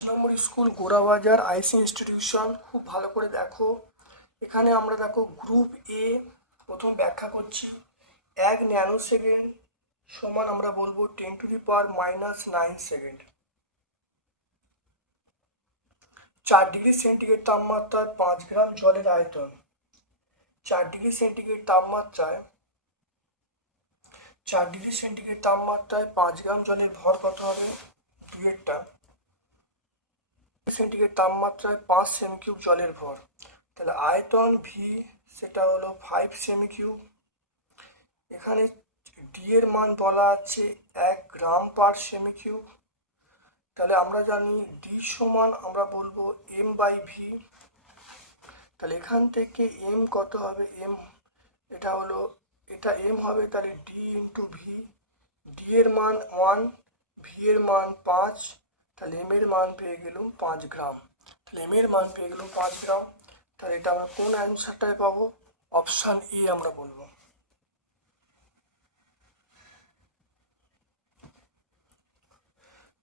Number school, Gorabazar IC institution খুব ভালো করে দেখো। এখানে আমরা দেখো গ্রুপ এ প্রথম ব্যাখ্যা করছি। এক ন্যানো সেকেন্ড সমান আমরা বলব ten to the power minus nine second চার ডিগ্রি সেন্টিগ্রেড তাপমাত্রায় পাঁচ গ্রাম জলের আয়তন। চার ডিগ্রি সেন্টিগ্রেড তাপমাত্রায়, চার ডিগ্রি সেন্টিগ্রেড তাপমাত্রায় পাঁচ গ্রাম জলের ভর কত হবে? দুয়েরটা সেন্টিগ্রেড তাপমাত্রায় পাঁচ সেমি কিউব জলের ভর। তাহলে আয়তন ভি সেটা হলো ফাইভ সেমি কিউব এখানে ডি এর মান বলা আছে এক গ্রাম পার সেমি কিউব তাহলে আমরা জানি ডি সমান আমরা বলব এম বাই ভি তাহলে এখান থেকে এম কত হবে? এম এটা হলো, এটা এম হবে তাহলে ডি ইন্টু ভি ডি এর মান ওয়ান ভি এর মান পাঁচ, তাহলে এম এর মান পেয়ে গেলাম পাঁচ গ্রাম। তাহলে এম এর মান পেয়ে গেলাম পাঁচ গ্রাম। তাহলে এটা আমরা কোন অ্যান্সারটায় পাবো? অপশান এ আমরা বলব।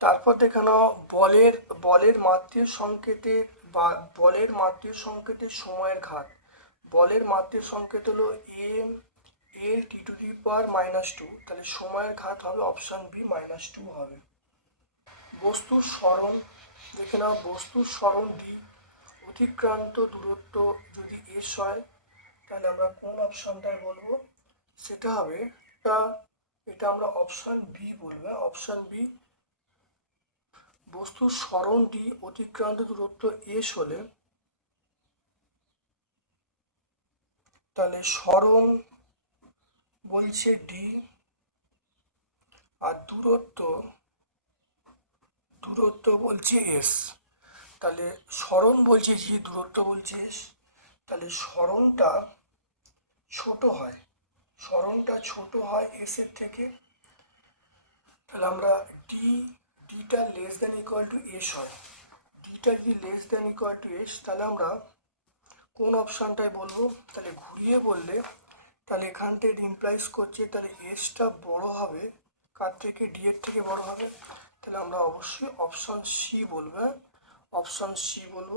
তারপর দেখে নাও বলের বলের মাত্রের সংকেতের বা বলের মাত্রের সংকেতের সময়ের ঘাত। বলের মাত্রের সংকেত হলো M A T to the power minus two. তাহলে সময়ের ঘাত হবে অপশান বি, মাইনাস টু হবে। বস্তুর স্মরণ, দেখে নাও, বস্তুর স্মরণ ডি অতিক্রান্ত দূরত্ব যদি এস হয়, তাহলে আমরা কোন অপশানটায় বলব? সেটা হবে এটা এটা আমরা অপশান বি বলব। অপশান বি বস্তুর স্মরণ ডি অতিক্রান্ত দূরত্ব এস হলে তাহলে স্মরণ বলছে ডি আর দূরত্ব দূরত্ব বলছে এস। তাহলে স্মরণ বলছে জি, দূরত্ব বলছে এস। তাহলে স্মরণটা ছোট হয়। স্মরণটা ছোট হয় এসের থেকে। তাহলে আমরা D ডিটা less than equal to S হয়। ডিটা যদি less than equal to S তাহলে আমরা কোন অপশানটায় বলব? তাহলে ঘুরিয়ে বললে, তাহলে এখান থেকে ইমপ্লাইজ করছে, তাহলে এসটা বড় হবে, কার থেকে? ডি এর থেকে বড় হবে। তাহলে আমরা অবশ্যই অপশান সি বলব অপশান সি বলব।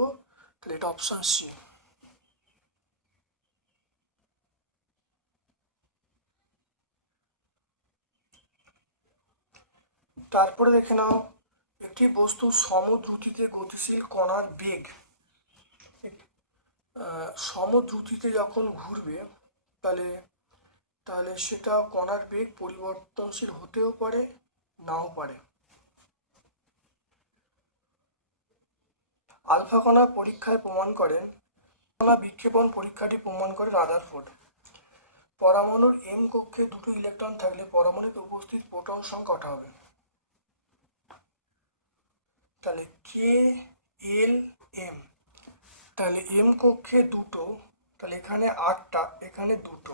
তাহলে এটা অপশান সি তারপরে দেখে নাও, একটি বস্তু সমদ্রুতিতে গতিশীল কণার বেগ। সমদ্রুতিতে যখন ঘুরবে, তাহলে তাহলে সেটা কণার বেগ পরিবর্তনশীল হতেও পারে, নাও পারে। আলফা কণা পরীক্ষায় প্রমাণ করেন, কণা বিক্ষেপণ পরীক্ষাটি প্রমাণ করে রাদারফোর্ড। পরমাণুর এম কক্ষে দুটো ইলেকট্রন থাকলে পরমাণুতে উপস্থিত প্রোটন সংখ্যা কটা হবে। তাহলে কে এল এম তাহলে এম কক্ষে দুটো, তাহলে এখানে আটটা, এখানে দুটো।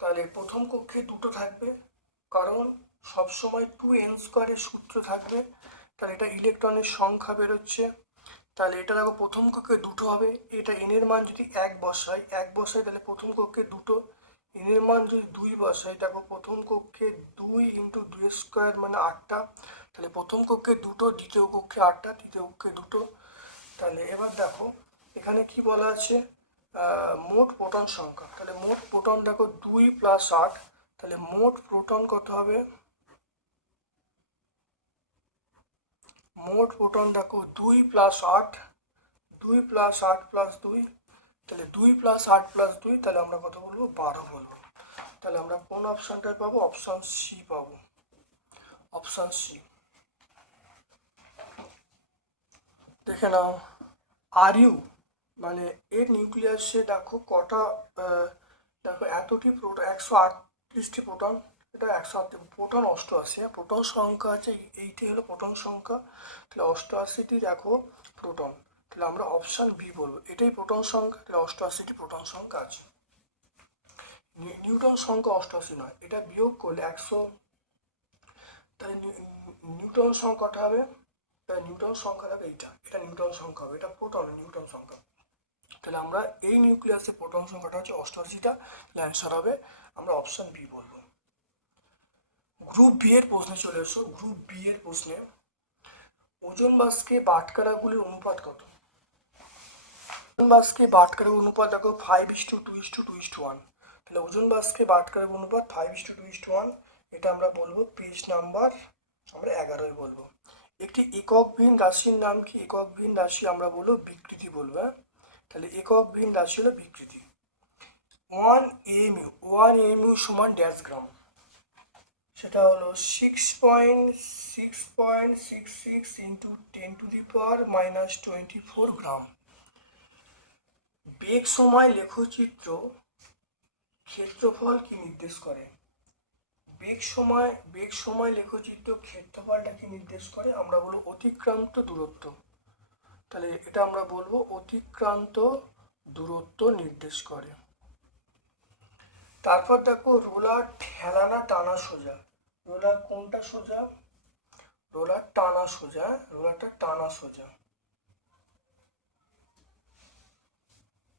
তাহলে প্রথম কক্ষে দুটো থাকবে, কারণ সবসময় টু এন স্কোয়ারের সূত্র থাকবে। তাহলে এটা ইলেকট্রনের সংখ্যা বেরোচ্ছে। তাহলে এটা দেখো প্রথম কক্ষে দুটো হবে, এটা এনের মান যদি এক বসায় এক বসায় তাহলে প্রথম কক্ষে দুটো। এনের মান যদি দুই বসাই দেখো প্রথম কক্ষে দুই ইন্টু দুই স্কোয়ার মানে আটটা। তাহলে প্রথম কক্ষে দুটো, দ্বিতীয় কক্ষে আটটা, তৃতীয় কক্ষে দুটো। তাহলে এবার দেখো, এখানে কি বলা আছে? মোট প্রোটন সংখ্যা। তাহলে মোট প্রোটন দেখো দুই প্লাস আট। তাহলে মোট প্রোটন কত হবে? মোট প্রোটন দেখো দুই প্লাস আট। দুই প্লাস আট প্লাস দুই। তাহলে দুই প্লাস আট প্লাস দুই, তাহলে আমরা কত বলব? বারো বলব। তাহলে আমরা কোন অপশানটায় পাবো? অপশান সি পাবো। অপশান সি দেখে নাও। আর ইউ মানে এর নিউক্লিয়াসে দেখো কটা দেখো এতটি প্রোটন, একশো আটত্রিশটি প্রোটন, এটা একশো আটত্রিশ, প্রোটন অষ্টআশি হ্যাঁ প্রোটন সংখ্যা আছে, এই- এইটাই হলো প্রোটন সংখ্যা, তাহলে অষ্টআশিটি দেখো প্রোটন, তাহলে আমরা অপশান বি বলব, এটাই প্রোটন সংখ্যা, তাহলে অষ্টআশিটি প্রোটন সংখ্যা আছে। নিউটন সংখ্যা অষ্টআশি নয়। এটা বিয়োগ করলে একশো, তাহলে নিউ- নিউটন সংখ্যাটা হবে, তাহলে নিউটন সংখ্যা হবে এইটা। এটা নিউটন সংখ্যা হবে, এটা প্রোটন, নিউটন সংখ্যা। তাহলে আমরা এই নিউক্লিয়াসে প্রোটন সংখ্যাটা হচ্ছে অষ্টআশিটা অ্যান্সার হবে, আমরা অপশন বি বলব। গ্রুপ বি এর প্রশ্নে চলে এসো। গ্রুপ বি এর প্রশ্নে, ওজন বাসকে বাটকারাগুলির অনুপাত কত? ওজন বাসকে বাটকারের অনুপাত দেখো five is to two is to two is to one তাহলে ওজন বাসকে বাটকারের অনুপাত five is to two is to one এটা আমরা বলব। পেজ নাম্বার আমরা এগারোই বলব। একটি এককবিহীন রাশির নাম কি? এককবিহীন রাশি আমরা বলব বিকৃতি বলব হ্যাঁ? তাহলে এককবিহীন রাশি হলো বিকৃতি। ওয়ান এমইউ ওয়ান এমইউ সমান ড্যাশ গ্রাম সেটা হলো six point six point six six into ten to the power minus twenty four gram বেগ সময় লেখচিত্র ক্ষেত্রফল কি নির্দেশ করে? বেগ সময় বেগ সময় লেখচিত্র ক্ষেত্রফলটা কি নির্দেশ করে? আমরা বলব অতিক্রান্ত দূরত্ব। তাহলে এটা আমরা বলব অতিক্রান্ত দূরত্ব নির্দেশ করে। তারপর দেখো রোলার ঠেলানা টানা সোজা? রোলার কোনটা সোজা? রোলার টানা সোজা, রোলারটা টানা সোজা।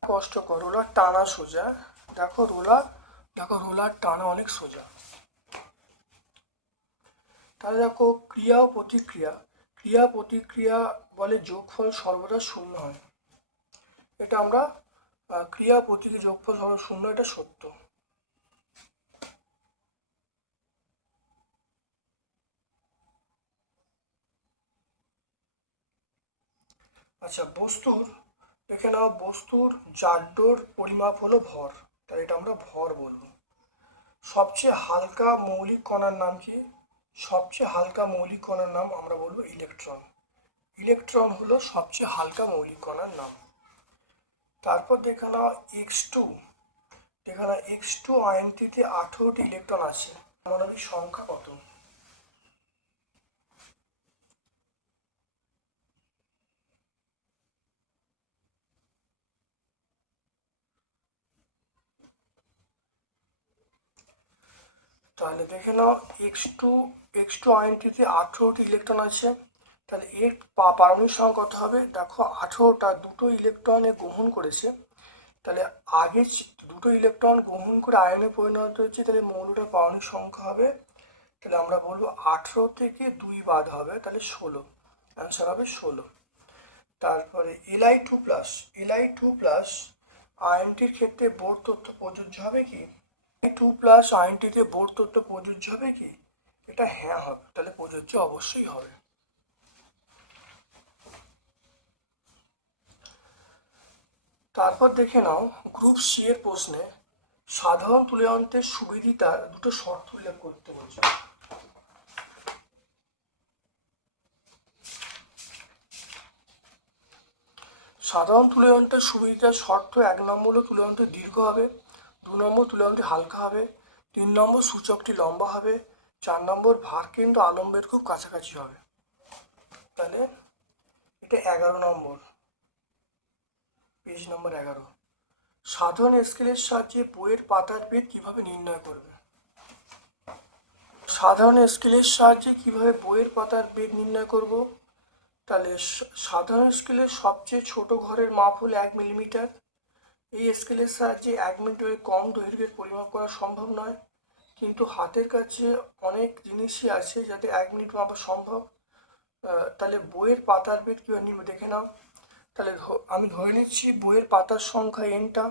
কষ্টকর রোলার টানা সোজা। দেখো রোলার দেখো রোলার টানা অনেক সোজা। তাহলে দেখো ক্রিয়া ও প্রতিক্রিয়া। ক্রিয়া প্রতিক্রিয়া বলে যোগফল সর্বদা শূন্য হয়। এটা আমরা ক্রিয়া প্রতিক্রিয়া যোগফল সর্বদা শূন্য, এটা সত্য। আচ্ছা বস্তুর, দেখে নাও, বস্তুর জাড্ডর পরিমাপ হলো ভর। তাহলে এটা আমরা ভর বলব। সবচেয়ে হালকা মৌলিক কণার নাম কি? সবচেয়ে হালকা মৌলিক কণার নাম আমরা বলব ইলেকট্রন। ইলেকট্রন হলো সবচেয়ে হালকা মৌলিক কণার নাম। তারপর দেখে নাও এক্স টু দেখে নাও এক্স টু আইনটিতে আঠেরোটি ইলেকট্রন আছে। পারমাণবিক সংখ্যা কত? তাহলে দেখে নাও এক্স টু এক্স টু আইনটিতে আঠেরোটি ইলেকট্রন আছে। তাহলে এর পারমাণবিক সংখ্যা কত হবে? দেখো, আঠেরোটা দুটো ইলেকট্রনে গ্রহণ করেছে। তাহলে আগে দুটো ইলেকট্রন গ্রহণ করে আয়নে পরিণত হচ্ছে তাহলে মৌলটার পারমাণবিক সংখ্যা হবে। তাহলে আমরা বলব আঠেরো থেকে দুই বাদ হবে, তাহলে ষোলো। অ্যান্সার হবে ষোলো। তারপরে LI two plus LI two plus আয়নটির ক্ষেত্রে বোর তথ্য প্রযোজ্য হবে কি? টু প্লাস আইনটিতে বোর তথ্য প্রযোজ্য হবে কি? এটা হ্যাঁ হবে, তাহলে প্রযোজ্য অবশ্যই হবে। তারপর দেখে নাও গ্রুপ সি এর প্রশ্নে সাধারণ তুল্যান্তের সুবিধিতার দুটো শর্ত উল্লেখ করতে বলছে। সাধারণ তুল্যান্তের সুবিধার শর্ত এক নম্বর হলো তুল্যান্ত দীর্ঘ হবে। দু নম্বর তুল্যান্তি হালকা হবে, তিন নম্বর সূচকটি লম্বা হবে, চার নম্বর ভার কেন্দ্র আলম্বের খুব কাছাকাছি হবে। তাহলে এটা এগারো নম্বর পেজ নম্বর এগারো। সাধারণ স্কেলের সাহায্যে বইয়ের পাতার বেদ কীভাবে নির্ণয় করবে? সাধারণ স্কেলের সাহায্যে কীভাবে বইয়ের পাতার বেদ নির্ণয় করব? তাহলে সাধারণ স্কেলের সবচেয়ে ছোট ঘরের মাপ হলো এক মিলিমিটার এই স্কেলের সাহায্যে এক মিটারের কম দৈর্ঘ্যের পরিমাপ করা সম্ভব নয়, কিন্তু হাতের কাছে অনেক জিনিসই আছে যাতে এক মিনিট মাপা সম্ভব। তাহলে বইয়ের পাতার বেদ কীভাবে নিব দেখে নাও। তাহলে আমি ধরে নিচ্ছি বইয়ের পাতার সংখ্যা এনটা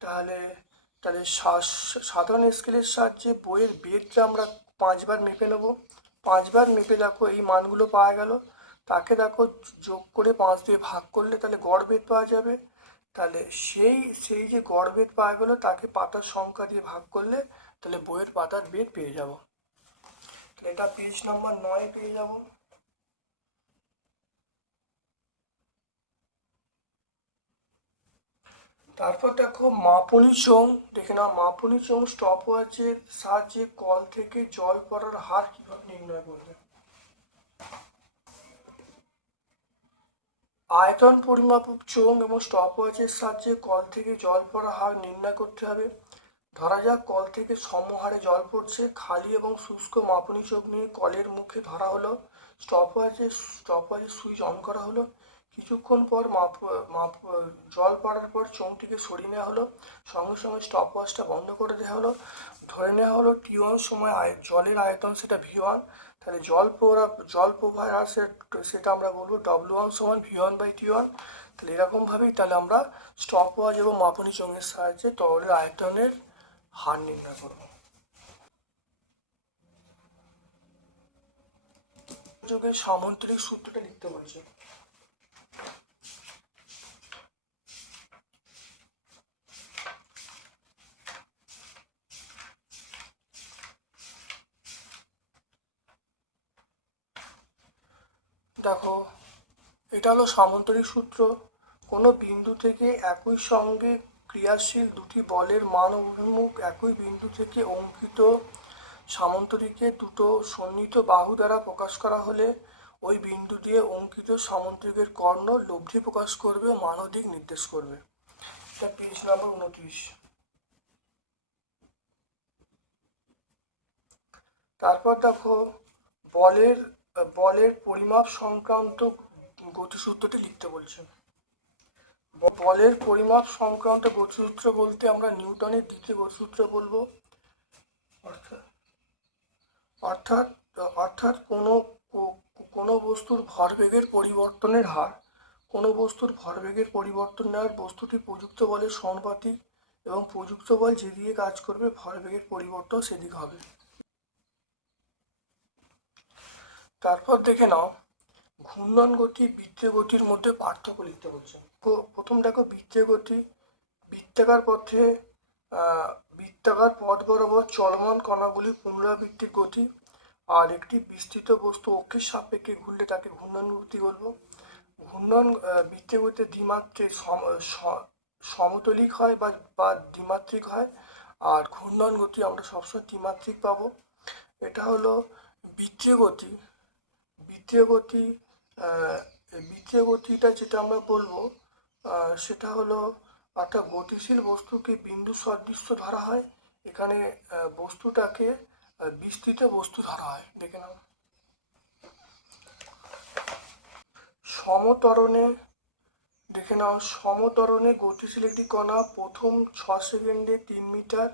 তাহলে তাহলে সাধারণ স্কেলের সাহায্যে বইয়ের বেদটা আমরা পাঁচবার মেপে নেব। পাঁচবার মেপে দেখো এই মানগুলো পাওয়া গেল। তাকে দেখো যোগ করে পাঁচ দিয়ে ভাগ করলে তাহলে গড় বেদ পাওয়া যাবে। তাহলে সেই সেই যে গড় বেদ পাওয়া গেলো, তাকে পাতার সংখ্যা দিয়ে ভাগ করলে তাহলে বইয়ের পাতার বেদ পেয়ে যাব। তাহলে এটা পেজ নাম্বার নয় পেয়ে যাব। তারপর দেখো মাপনি চোং দেখে নাও মাপনি চোং স্টপ ওয়াচের সাহায্যে কল থেকে জল পড়ার হার কীভাবে নির্ণয় করবে আয়তন পরিমাপক চোং এবং স্টপ ওয়াচের সাহায্যে কল থেকে জল পড়ার হার নির্ণয় করতে হবে। ধরা যাক, কল থেকে সমহারে জল পড়ছে, খালি এবং শুষ্ক মাপনী চোখ নিয়ে কলের মুখে ধরা হলো স্টপওয়াচে স্টপওয়াচের সুইচ অন করা হলো। কিছুক্ষণ পর মাপ মাপ, জল পড়ার পর চোঙটিকে সরিয়ে নেওয়া হলো, সঙ্গে সঙ্গে স্টপ স্টপওয়াচটা বন্ধ করে দেওয়া হলো। ধরে নেওয়া হলো টি ওয়ান সময় জলের আয়তন সেটা ভি ওয়ান তাহলে জল প্রভাব জল প্রবাহের আর সেটা আমরা বলব ডব্লু ওয়ান সমান V one by T one তাহলে এরকমভাবেই তাহলে আমরা স্টপ ওয়াজ এবং মাপনী চঙ্গের সাহায্যে তরলের আয়তনের হার নির্ণয় করব। যোগের সামন্তরিক সূত্রটা লিখতে বলছে। দেখো, এটা হলো সামন্তরিক সূত্র। কোনো বিন্দু থেকে একই সঙ্গে ক্রিয়াশীল দুটি বলের মান অভিমুখ একই বিন্দু থেকে অঙ্কিত সামন্তরিকে দুটো সন্নিহিত বাহু দ্বারা প্রকাশ করা হলে ওই বিন্দু দিয়ে অঙ্কিত সামন্তরিকের কর্ণ লব্ধি প্রকাশ করবে ও মান দিক নির্দেশ করবে। এটা পেজ নম্বর উনত্রিশ। তারপর দেখো, বলের বলের পরিমাপ সংক্রান্ত গতিসূত্রটি লিখতে বলছে বলের পরিমাপ সংক্রান্ত গতিসূত্র বলতে আমরা নিউটনের দ্বিতীয় গতিসূত্র বলব। অর্থাৎ অর্থাৎ অর্থাৎ কোনো কোনো বস্তুর ভরবেগের পরিবর্তনের হার, কোনো বস্তুর ভরবেগের পরিবর্তনের হার বস্তুটি প্রযুক্ত বলের সমানুপাতিক এবং প্রযুক্ত বল যেদিকে কাজ করবে, ভরবেগের পরিবর্তন সেদিকে হবে। তারপর দেখে নাও, ঘূর্ণন গতি বৃত্তীয় গতির মধ্যে পার্থক্য লিখতে বলছে। প্রথম দেখো বৃত্তীয় গতি, বৃত্তাকার পথে বৃত্তাকার পথ বরাবর চলমান কণাগুলির পুনরাবৃত্তির গতি আর একটি বিস্তৃত বস্তু অক্ষের সাপেক্ষে ঘুরলে তাকে ঘূর্ণন গতি বলব। ঘূর্ণন বৃত্তীয় গতিতে স- সমতলিক হয় বা বা দ্বিমাত্রিক হয় আর ঘূর্ণন গতি আমরা সবসময় দ্বিমাত্রিক পাবো। এটা হলো বৃত্তীয় গতি। বৃত্তীয় গতি বৃত্তীয় গতিটা যেটা আমরা বলব সেটা হলো একটা গতিশীল বস্তুকে বিন্দু সদৃশ্য ধরা হয়। এখানে বস্তুটাকে বিস্তৃত বস্তু ধরা হয়। দেখে নাও। সমতরণে, দেখে নাও, সমতরণে গতিশীল একটি কণা প্রথম ছ সেকেন্ডে তিন মিটার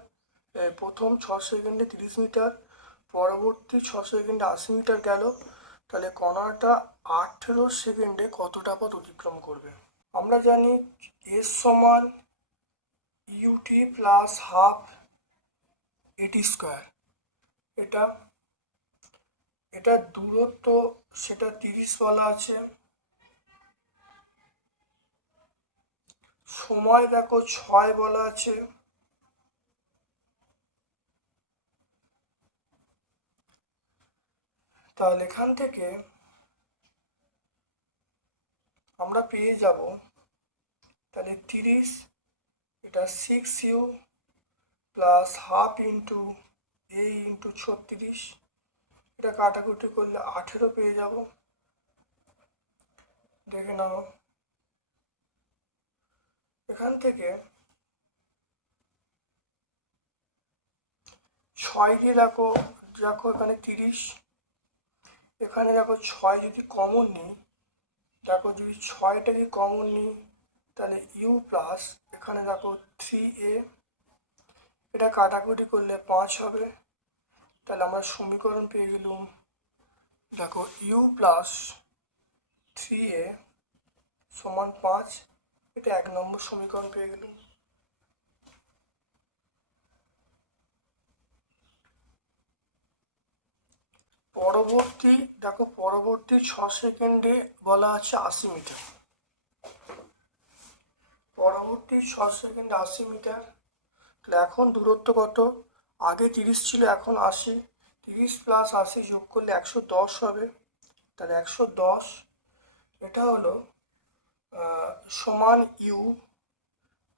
প্রথম ছ সেকেন্ডে তিরিশ মিটার, পরবর্তী ছ সেকেন্ডে আশি মিটার গেল। তাহলে কণাটা আঠেরো সেকেন্ডে কতটা পথ অতিক্রম করবে? আমরা জানি এস সমান UT plus half AT square. এটা এটা দূরত্ব, সেটা তিরিশ বলা আছে। সময় দেখো ছয় বলা আছে। তাহলে এখান থেকে আমরা পেয়ে যাব, তাহলে তিরিশ, এটা six U plus half into A into ছত্রিশ, এটা কাটাকুটি করলে আঠেরো পেয়ে যাব। দেখে নাও। এখান থেকে ছয় দিয়ে দেখো দেখো এখানে তিরিশ। এখানে দেখো ছয় যদি কমন নিই, দেখো যদি ছয়টা যদি কমন নিই, তাহলে ইউ প্লাস এখানে দেখো থ্রি এ এটা কাটাকুটি করলে পাঁচ হবে। তাহলে আমরা সমীকরণ পেয়ে গেলুম, দেখো ইউ প্লাস থ্রি এ সমান পাঁচ, এটা এক নম্বর সমীকরণ পেয়ে গেলুম। পরবর্তী, দেখো পরবর্তী ছ সেকেন্ডে বলা আছে আশি মিটার। পরবর্তী ছ সেকেন্ডে আশি মিটার। তাহলে এখন দূরত্ব কত? আগে তিরিশ ছিল, এখন আশি। তিরিশ প্লাস আশি যোগ করলে একশো দশ হবে। তাহলে একশো দশ, এটা হলো সমান ইউ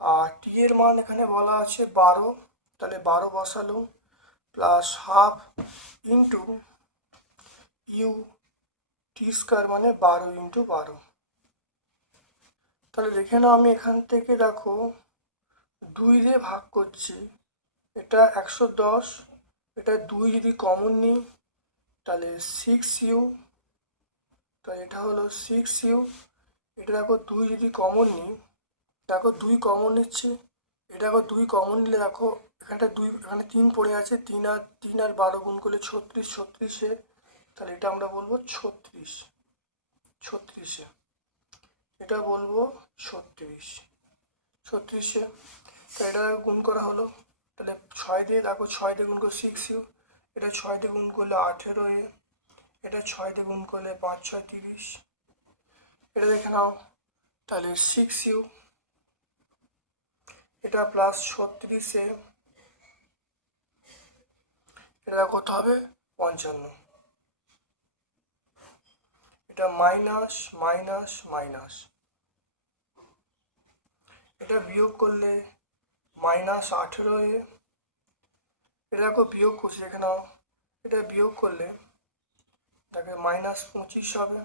আর টি এর মান এখানে বলা আছে বারো। তাহলে বারো বসালো plus half into U, T square মানে বারো ইন্টু বারো। তাহলে দেখে নাও আমি এখান থেকে দেখো, দুই দিয়ে ভাগ করছি, এটা একশো দশ, এটা দুই যদি কমন নিই, তাহলে সিক্স ইউ তাহলে এটা হলো সিক্স ইউ এটা দেখো দুই যদি কমন নিই, দেখো দুই কমন নিচ্ছি, এটা দেখো দুই কমন নিলে দেখো, এখানটা দুই, এখানে তিন পড়ে আছে, তিন আর তিন আর বারো গুণ করলে ছত্রিশ, ছত্রিশে তাহলে এটা আমরা বলব ছত্রিশ, ছত্রিশে। এটা বলব ছত্রিশ, ছত্রিশে। তা এটা গুণ করা হলো। তাহলে ছয় দিয়ে দেখো, ছয় দিয়ে গুণ করে সিক্স ইউ এটা ছয় দিয়ে গুণ করলে আঠেরো এ। এটা ছয় দিয়ে গুণ করলে পাঁচ, ছয়, তিরিশ। এটা দেখে নাও। তাহলে সিক্স ইউ এটা প্লাস ছত্রিশে। এটা কত হবে? পঞ্চান্ন। এটা মাইনাস মাইনাস মাইনাস এটা বিয়োগ করলে মাইনাস আঠেরো এ। এটা দেখো বিয়োগ করছি এখানে এটা বিয়োগ করলে তাকে মাইনাস পঁচিশ হবে।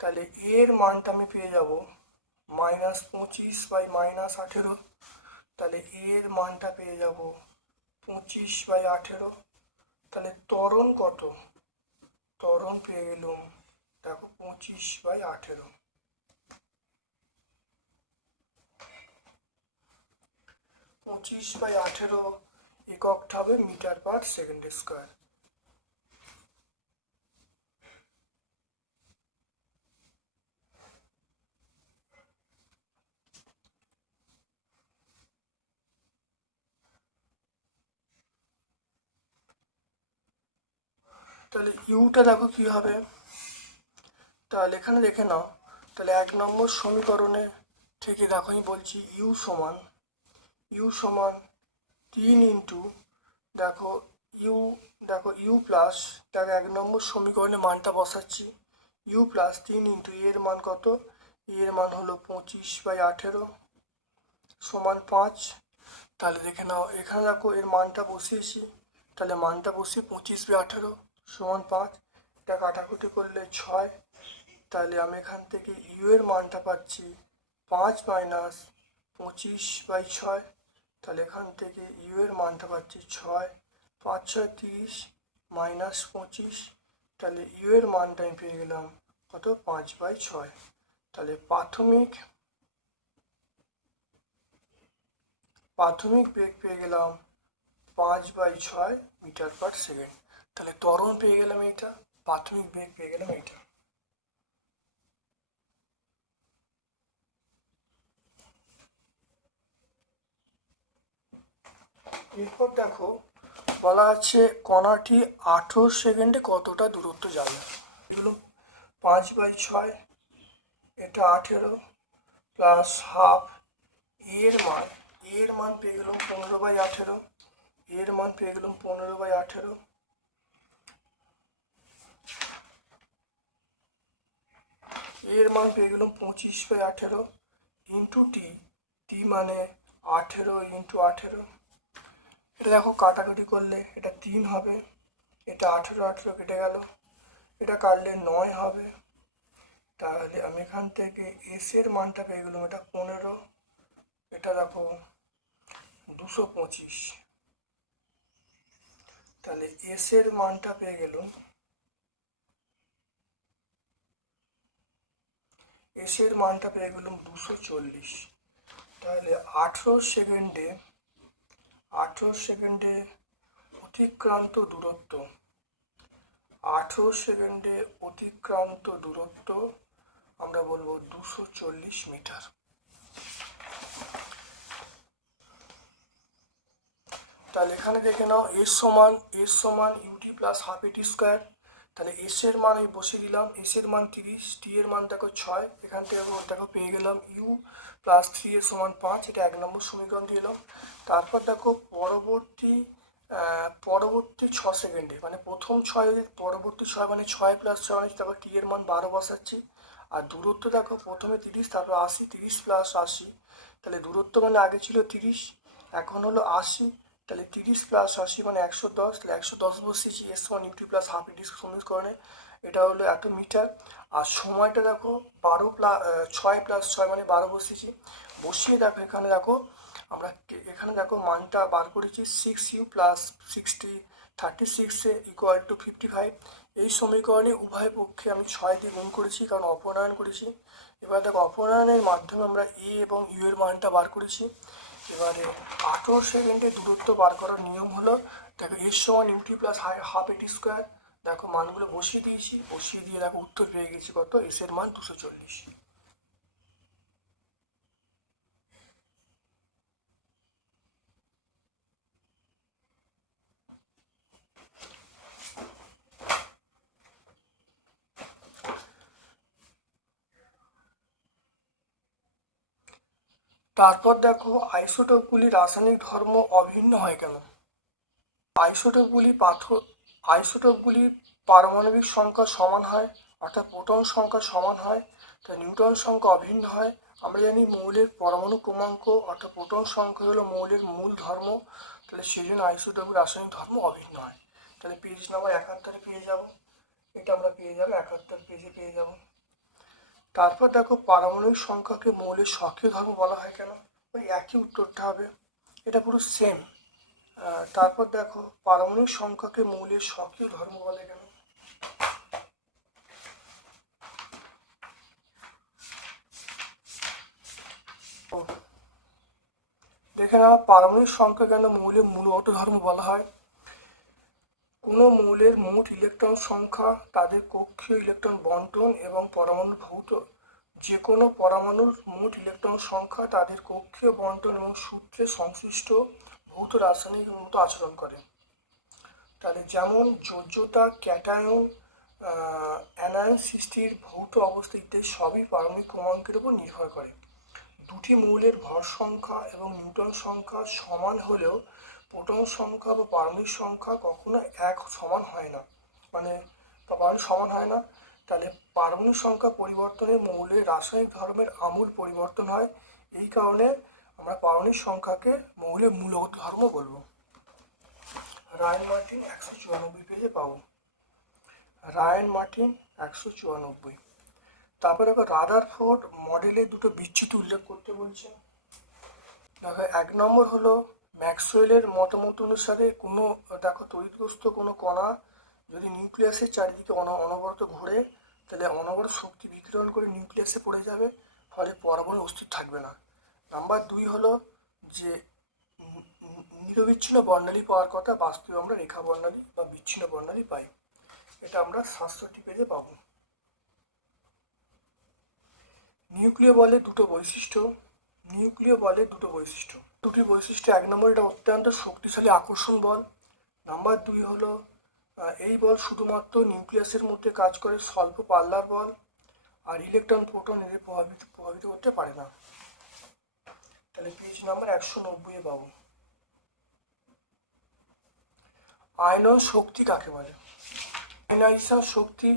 তাহলে এর মানটা আমি পেয়ে যাব মাইনাস পঁচিশ বাই মাইনাস আঠেরো। তাহলে এর মানটা পেয়ে যাব পঁচিশ বাই আঠেরো। তাহলে ত্বরণ কত? তরণ পেয়ে গেলুম, দেখো পঁচিশ বাই আঠেরো। পঁচিশ বাই আঠেরো এককটা হবে মিটার পার সেকেন্ড স্কোয়ার তাহলে ইউটা দেখো কি হবে। তাহলে এখানে দেখে নাও। তাহলে এক নম্বর সমীকরণে থেকে দেখো, আমি বলছি ইউ সমান ইউ সমান তিন ইন্টু, দেখো ইউ দেখো ইউ প্লাস দেখো এক নম্বর সমীকরণে মানটা বসাচ্ছি। ইউ প্লাস তিন ইন্টু এর মান কত? এর মান হলো পঁচিশ বাই আঠেরো সমান পাঁচ। তাহলে দেখে নাও, এখানে দেখো এর মানটা বসিয়েছি। তাহলে মানটা বসিয়ে পঁচিশ বাই আঠেরো। সমান পাঁচ, এটা কাটাকুটি করলে ছয়। তাহলে আমি এখান থেকে ইউ এর মানটা পাচ্ছি পাঁচ মাইনাস পঁচিশ বাই ছয়। তাহলে এখান থেকে ইউ এর মানটা পাচ্ছি ছয়। পাঁচ, ছয়, তিরিশ মাইনাস পঁচিশ। তাহলে ইউ এর মানটা আমি পেয়ে গেলাম কত? পাঁচ বাই ছয়। তাহলে প্রাথমিক প্রাথমিক বেগ পেয়ে গেলাম পাঁচ বাই ছয় মিটার পার সেকেন্ড তাহলে ত্বরণ পেয়ে গেলাম এইটা, প্রাথমিক বেগ পেয়ে গেলাম এইটা। এরপর দেখো, বলা আছে কণাটি আঠেরো সেকেন্ডে কতটা দূরত্ব যাবে এগুলো পাঁচ বাই ছয়, এটা আঠেরো প্লাস হাফ, এর মান এর মান পেয়ে গেলাম পনেরো বাই আঠেরো, এর মান পেয়ে গেলাম পনেরো বাই আঠেরো। এর মান পেয়ে গেলাম পঁচিশ বাই আঠেরো ইন্টু টি টি মানে আঠেরো ইন্টু আঠেরো। এটা দেখো কাটাকুটি করলে এটা তিন হবে, এটা আঠেরো আঠেরো কেটে গেল, এটা কাটলে নয় হবে। তাহলে আমি এখান থেকে এস এর মানটা পেয়ে গেলাম এটা পনেরো, এটা দেখো দুশো পঁচিশ। তাহলে এস এর মানটা পেয়ে গেলাম এস এর মানটা পেয়ে গেলাম দুশো চল্লিশ। তাহলে আঠেরো সেকেন্ডে আঠেরো সেকেন্ডে অতিক্রান্ত দূরত্ব। আঠেরো সেকেন্ডে অতিক্রান্ত দূরত্ব আমরা বলব দুশো চল্লিশ মিটার। তাহলে এখানে দেখে নাও এস সমান এস সমান UT plus half AT square তাহলে এস এর মান আমি বসিয়ে দিলাম এস এর মান তিরিশ টি এর মান দেখো ছয়, এখান থেকে দেখো পেয়ে গেলাম ইউ প্লাস থ্রি এর সমান পাঁচ, এটা এক নম্বর সমীকরণ দিয়ে এলাম। তারপর দেখো পরবর্তী পরবর্তী ছ সেকেন্ডে মানে প্রথম ছয়, পরবর্তী ছয় মানে ছয় প্লাস ছয় মানে তারপর টি এর মান বারো বসাচ্ছি। আর দূরত্ব দেখো প্রথমে তিরিশ, তারপর আশি, তিরিশ প্লাস আশি। তাহলে দূরত্ব মানে আগে ছিল তিরিশ, এখন হলো আশি। তাহলে তিরিশ প্লাস আশি মানে একশো দশ, তাহলে একশো দশ বসিয়েছি S one UT plus half ইডিস ইটি সমীকরণে এটা হলো এত মিটার আর সময়টা দেখো, বারো প্লাস ছয় প্লাস ছয় মানে বারো বসিয়েছি বসিয়ে দেখো এখানে দেখো, আমরা এখানে দেখো মানটা বার করেছি six U plus sixty thirty সিক্সে ইকুয়াল টু ফিফটি ফাইভ এই সমীকরণে উভয় পক্ষে আমি ছয় দিয়ে গুণ করেছি, কারণ অপনয়ন করেছি। এবার দেখো অপনয়নের মাধ্যমে আমরা এ এবং ইউ এর মানটা বার করেছি। এবারে আঠেরো সেকেন্ডে দূরত্ব বার করার নিয়ম হলো, দেখো এর সমান ইউটি প্লাস হাই হাফ এটি স্কোয়ার দেখো মানগুলো বসিয়ে দিয়েছি, বসিয়ে দিয়ে দেখো উত্তর পেয়ে গেছি কত? এসের মান দুশো চল্লিশ। তারপর দেখো আইসোটোপগুলি রাসায়নিক ধর্ম অভিন্ন হয় কেন? আইসোটোপগুলি পাথর আইসোটোপগুলি পারমাণবিক সংখ্যা সমান হয়, অর্থাৎ প্রোটন সংখ্যা সমান হয়, তা নিউটন সংখ্যা অভিন্ন হয়। আমরা জানি মৌলের পরমাণু ক্রমাঙ্ক, অর্থাৎ প্রোটন সংখ্যা হলো মৌলের মূল ধর্ম, তাহলে সেই জন্য আইসোটোপের রাসায়নিক ধর্ম অভিন্ন হয়। তাহলে পেজ নাম্বার একাত্তরে পেয়ে যাব। এটা আমরা পেয়ে যাব, একাত্তর পেজে পেয়ে যাব। তারপর দেখো পারমাণবিক সংখ্যাকে মৌলের সক্রিয় ধর্ম বলা হয় কেন? ওই একই উত্তরটা হবে। এটা পুরো সেম তারপর দেখো পারমাণবিক সংখ্যাকে মৌলের সক্রিয় ধর্ম বলে কেন? দেখে নাও, পারমাণবিক সংখ্যা কেন মৌলের মূলগত ধর্ম বলা হয়? কোনো মৌলের মোট ইলেকট্রন সংখ্যা, তাদের কক্ষীয় ইলেকট্রন বন্টন এবং পরমাণু ভৌত যে কোনো পরমাণুর মোট ইলেকট্রন সংখ্যা তাদের কক্ষীয় বন্টন এবং সূত্রে সংশ্লিষ্ট ভৌত রাসায়নিক মতো আচরণ করে। তাহলে যেমন যোজ্যতা, ক্যাটায়ন অ্যানায়ন সৃষ্টির ভৌত অবস্থা ইত্যাদি সবই পারমাণবিক ক্রমাঙ্কের উপর নির্ভর করে। দুটি মৌলের ভর সংখ্যা এবং নিউটন সংখ্যা সমান হলেও প্রোটন সংখ্যা বা পারমাণবিক সংখ্যা কখনো এক সমান হয় না। মানে বা সমান হয় না। তাহলে পারমাণবিক সংখ্যা পরিবর্তনে মৌলের রাসায়নিক ধর্মের আমূল পরিবর্তন হয়। এই কারণে আমরা পারমাণবিক সংখ্যাকে মৌলের মূলগত ধর্ম বলব। রায়ন মার্টিন একশো চুরানব্বই পেজে পাবো রায়ন মার্টিন একশো চুরানব্বই। তারপরে দেখো রাদার ফোর্ড মডেলের দুটো বিচ্যুতি উল্লেখ করতে বলছে। দেখো এক নম্বর হলো ম্যাক্সওয়েলের মতামত অনুসারে কোনো দেখো তড়িৎগ্রস্ত কোনো কণা যদি নিউক্লিয়াসের চারিদিকে অন- অনবরত ঘুরে, তাহলে অনবরত শক্তি বিকিরণ করে নিউক্লিয়াসে পড়ে যাবে, ফলে পরমাণু অস্তিত্ব থাকবে না। নাম্বার দুই হলো যে নিরবিচ্ছিন্ন বর্ণালী পাওয়ার কথা বাস্তবে আমরা রেখা বর্ণালী বা বিচ্ছিন্ন বর্ণালী পাই। এটা আমরা সাতষট্টি পেজে পাবো। নিউক্লিয় বলে দুটো বৈশিষ্ট্য, নিউক্লিয় বলে দুটো বৈশিষ্ট্য। দুটি বৈশিষ্ট্য, এক নম্বর এটা অত্যন্ত শক্তিশালী আকর্ষণ বল, নাম্বার দুই হলো এই বল শুধুমাত্র নিউক্লিয়াসের মধ্যে কাজ করে স্বল্প পাল্লার বল, আর ইলেকট্রন, প্রোটন এদের প্রভাবিত প্রভাবিত করতে পারে না। তাহলে পেজ নাম্বার একশো নব্বই পাবো। আয়নন শক্তি কাকে বলে? আয়নাইজেশন শক্তি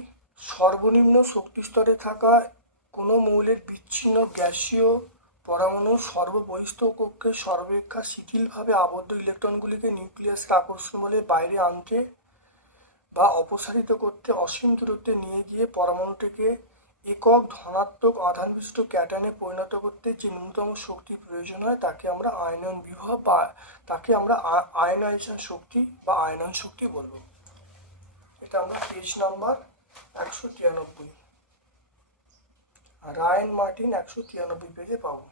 সর্বনিম্ন শক্তি স্তরে থাকা কোনো মৌলের বিচ্ছিন্ন গ্যাসীয় পরমাণু সর্ববহিস্থ কক্ষে সর্বাপেক্ষা শিথিলভাবে আবদ্ধ ইলেকট্রনগুলিকে নিউক্লিয়াসের আকর্ষণ বলে বাইরে আনতে বা অপসারিত করতে অসীম দূরত্বে নিয়ে গিয়ে পরমাণুটিকে একক ধনাত্মক আধান বিশিষ্ট ক্যাটায়নে পরিণত করতে যে ন্যূনতম শক্তি প্রয়োজন হয়, তাকে আমরা আয়নন বিভব বা তাকে আমরা আয়নাইজেশন শক্তি বা আয়নন শক্তি বলব। এটা আমরা পেজ নাম্বার একশো তিরানব্বই। রায়ন মার্টিন একশো তিরানব্বই পেজে পাবো।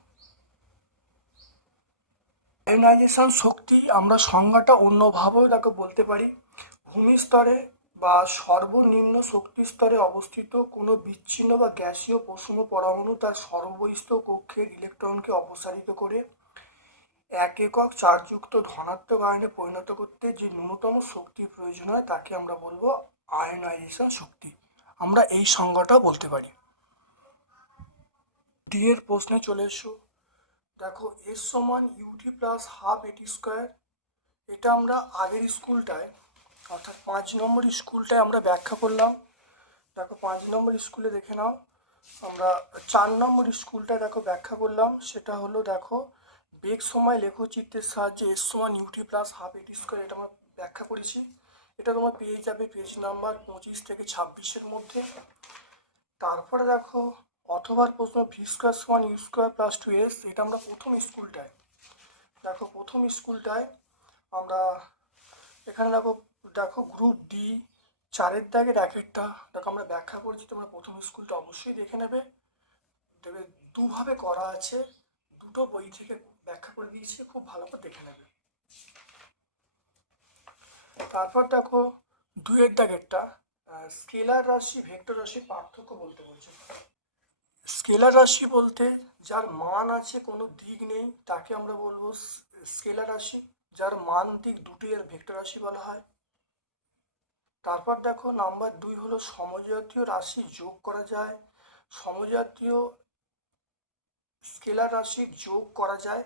আয়নাইজেশন শক্তি আমরা সংজ্ঞাটা অন্যভাবেও তাকে বলতে পারি। ভূমি স্তরে বা সর্বনিম্ন শক্তি স্তরে অবস্থিত কোনো বিচ্ছিন্ন বা গ্যাসীয় প্রসম পরমাণু তার সর্ববহিস্থ কক্ষের ইলেকট্রনকে অপসারিত করে এক একক চার্জযুক্ত ধনাত্মক আয়নে পরিণত করতে যে ন্যূনতম শক্তি প্রয়োজন হয় তাকে আমরা বলব আয়নাইজেশন শক্তি। আমরা এই সংজ্ঞাটা বলতে পারি। ডি এর প্রশ্নে চলে এসো। দেখো, এর সমান UT plus half AT square এটা আমরা আগের স্কুলটায়, অর্থাৎ পাঁচ নম্বর স্কুলটায় আমরা ব্যাখ্যা করলাম। দেখো, পাঁচ নম্বর স্কুলে দেখে নাও, আমরা চার নম্বর স্কুলটায় দেখো ব্যাখ্যা করলাম, সেটা হলো দেখো, বেগ সময় লেখচিত্রের সাহায্যে এর সমান UT plus half AT square এটা আমরা ব্যাখ্যা করেছি। এটা তোমার পেয়ে যাবে পেজ নাম্বার পঁচিশ থেকে ছাব্বিশের মধ্যে। তারপরে দেখো অথবার প্রশ্ন ভি স্কোয়ার সমান U square plus two S, এটা আমরা প্রথম স্কুলটায়। দেখো, প্রথম স্কুলটায় আমরা এখানে দেখো দেখো গ্রুপ ডি চারের দাগে র্যাকেটটা দেখো আমরা ব্যাখ্যা করছি, তোমরা প্রথম স্কুলটা অবশ্যই দেখে নেবে। দেখবে দুভাবে করা আছে, দুটো বই থেকে ব্যাখ্যা করে দিয়েছি, খুব ভালো করে দেখে নেবে। তারপর দেখো, দুয়ের দাগেরটা স্কেলার রাশি, ভেক্টর রাশির পার্থক্য বলতে বলছে। স্কেলার রাশি বলতে যার মান আছে, কোনো দিক নেই, তাকে আমরা বলব স্কেলার রাশি। যার মান দিক দুটি আর ভেক্টর রাশি বলা হয়। তারপর দেখো, নাম্বার দুই হলো সমজাতীয় রাশি যোগ করা যায়। সমজাতীয় স্কেলার রাশি যোগ করা যায়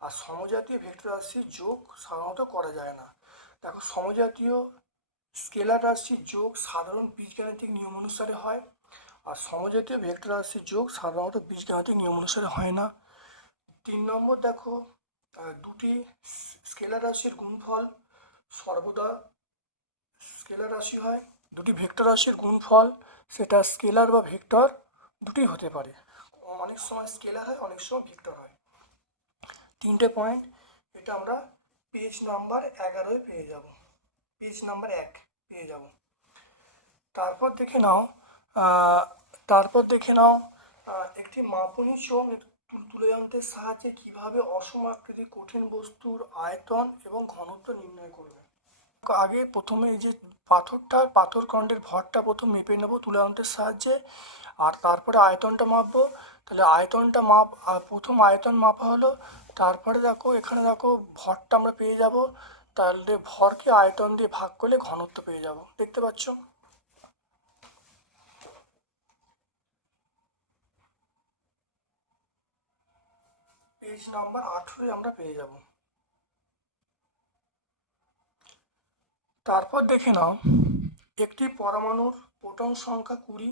আর সমজাতীয় ভেক্টর রাশি যোগ সাধারণত করা যায় না। দেখো, সমজাতীয় স্কেলার রাশির যোগ সাধারণ বীজগাণিতিক নিয়ম অনুসারে হয়। আর সমজাতীয় ভেক্টর রাশির যোগ সাধারণত বীজগাণিতিক নিয়ম অনুসারে হয় না। তিন নম্বর দেখো দুটি স্কেলার রাশির গুণফল সর্বদা স্কেলার রাশি হয়, দুটি ভেক্টর রাশির গুণফল সেটা স্কেলার বা ভেক্টর দুটি হতে পারে। অনেক সময় স্কেলার হয়, অনেক সময় ভেক্টর হয়। তিনটে পয়েন্ট, এটা আমরা পেজ নাম্বার এগারোয় পেয়ে যাব। পেজ নাম্বার এক পেয়ে যাব। তারপর দেখে নাও তারপর দেখে নাও একটি মাপনী চোখ তুলে যন্ত্রের সাহায্যে কীভাবে অসম আকৃতির কঠিন বস্তুর আয়তন এবং ঘনত্ব নির্ণয় করবে? আগে প্রথমে এই যে পাথরটা পাথর খণ্ডের ভরটা প্রথম মেপে নেব, তুলে যন্ত্রের সাহায্যে। আর তারপরে আয়তনটা মাপবো। তাহলে আয়তনটা মাপ প্রথম আয়তন মাপা হলো, তারপরে দেখো, এখানে দেখো, ভরটা আমরা পেয়ে যাব। তাহলে ভরকে আয়তন দিয়ে ভাগ করলে ঘনত্ব পেয়ে যাব। দেখতে পাচ্ছ? পেজ নাম্বার আঠেরোয় আমরা পেয়ে যাব। তারপর দেখে নাও, একটি পরমাণুর প্রোটন সংখ্যা কুড়ি,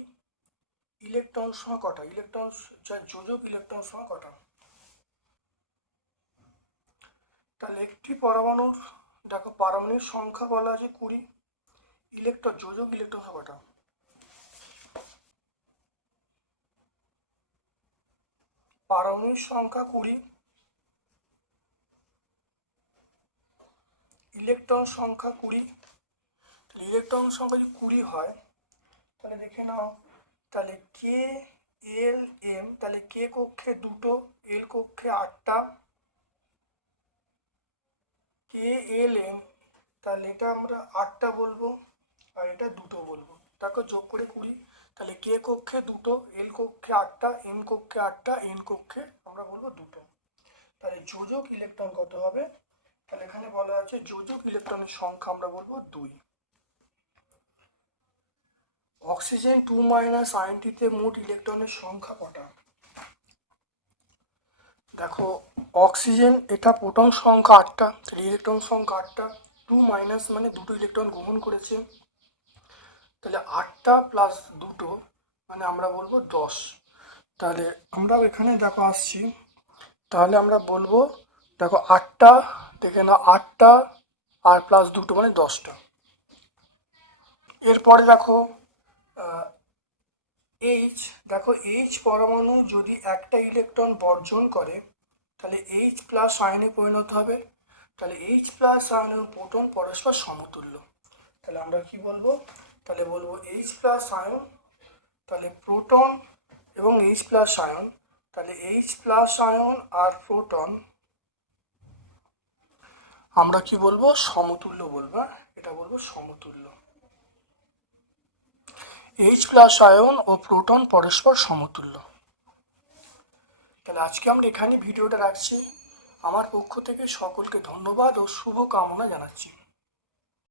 ইলেকট্রন সংখ্যা কটা? ইলেকট্রন যা যোজক ইলেকট্রন সংখ্যা কটা? তাহলে একটি পরমাণুর, দেখো, পারমাণবিক সংখ্যা বলা আছে কুড়ি, ইলেকট্রন, যোজক ইলেকট্রন সংখ্যা পারমাণবিক সংখ্যা কুড়ি। ইলেকট্রন সংখ্যা কুড়ি। ইলেকট্রন সংখ্যা যদি কুড়ি হয়, তাহলে দেখে নাও, তাহলে কে এল এম তাহলে কে কক্ষে দুটো এল কক্ষে আটটা। কে এল এম তাহলে এটা আমরা আটটা বলব, আর এটা দুটো বলব। তাকে যোগ করে কুড়ি। তাহলে কে কক্ষে দুটো? এল কক্ষে আটটা এম কক্ষে আটটা এন কক্ষে আমরা বলব দুটো। তাহলে যোজক ইলেকট্রন কত হবে? তাহলে এখানে বলা আছে যোজক ইলেকট্রনের সংখ্যা আমরা বলব দুই। অক্সিজেন টু মাইনাস আয়নটিতে মোট ইলেকট্রনের সংখ্যা কটা? দেখো, অক্সিজেন এটা প্রোটন সংখ্যা আটটা ইলেকট্রন সংখ্যা আটটা। টু মাইনাস মানে দুটো ইলেকট্রন গ্রহণ করেছে। তাহলে আটটা প্লাস দুটো মানে আমরা বলব দশ। তাহলে আমরা এখানে দেখো আসছি। তাহলে আমরা বলব, দেখো আটটা, দেখে না আটটা আর প্লাস দুটো মানে দশটা। এরপরে দেখো এইচ দেখো এইচ পরমাণু যদি একটা ইলেকট্রন বর্জন করে, তাহলে এইচ প্লাস আয়নে পরিণত হবে। তাহলে এইচ প্লাস আয়ন প্রোটন পরস্পর সমতুল্য। তাহলে আমরা কি বলব? তাহলে বলব এইচ প্লাস আয়ন তাহলে প্রোটন এবং এইচ প্লাস আয়ন তাহলে এইচ প্লাস আয়ন আর প্রোটন আমরা কি বলব? সমতুল্য বলব হ্যাঁ? এটা বলব সমতুল্য। এইচ প্লাস আয়ন ও প্রোটন পরস্পর সমতুল্য। তাহলে আজকে আমরা এখানে ভিডিওটা রাখছি। আমার পক্ষ থেকে সকলকে ধন্যবাদ ও শুভ কামনা জানাচ্ছি।